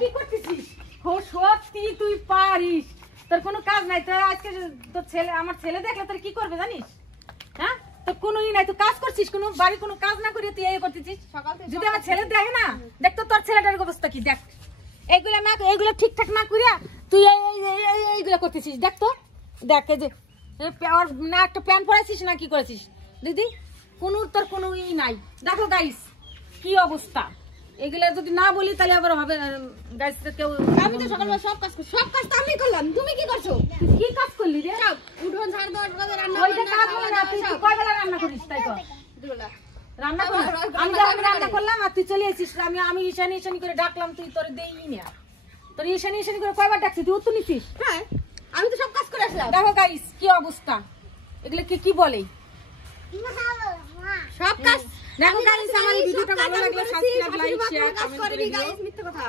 কি করতেছিস? সত্যি তুই পারিস, তোর কোনো কাজ নাই। তোর আজকে তোর ছেলে, আমার ছেলে দেখলে তোর কি করবে জানিস? হ্যাঁ, তোর কোনো ই নাই, তুই কাজ করছিস, কোনো বাড়ি কোনো কাজ না করে তুই এই করতেছিস। যদি আমার ছেলে দেখে না, দেখ তো তোর ছেলেটার অবস্থা কি, দেখ এইগুলা না, এইগুলো ঠিকঠাক না করিয়া তুই এইগুলো করতেছিস। দেখ তো, দেখ এই যে না একটা প্যান্ট পরাইছিস না কি করেছিস দিদি, কোনো তোর কোনো ই নাই। দেখো গাইস কি অবস্থা, এগুলা যদি না বলি তাহলে আবার হবে গাইস। কেউ আমি তো সকালবেলা সব কাজ তো আমি করলাম, তুমি কি করছো? কি কাজ করলি রে? সব উঠোন ঝাড় দেওয়া, রান্না ওইটা কাজ হলো না, তুই কয় বেলা রান্না করিস? তাই তো রান্না কর, আমি যখন রান্না করলাম আর তুই চলে এসেছিস, আমি ঈশানি ঈশানি করে ডাকলাম, তুই তোর দেই না। তোর ঈশানি ঈশানি করে কয়বার ডাকছি, তুই উত্তর নিছিস? হ্যাঁ, আমি তো সব কাজ করে আসলাম। দেখো গাইস কি অবস্থা, এগুলো কি বলে সব কাজ। দেখো গাইস, আমার ভিডিওটা ভালো লাগলে সাবস্ক্রাইব, লাইক, শেয়ার, কমেন্ট করে দিও। মিথ্যা কথা।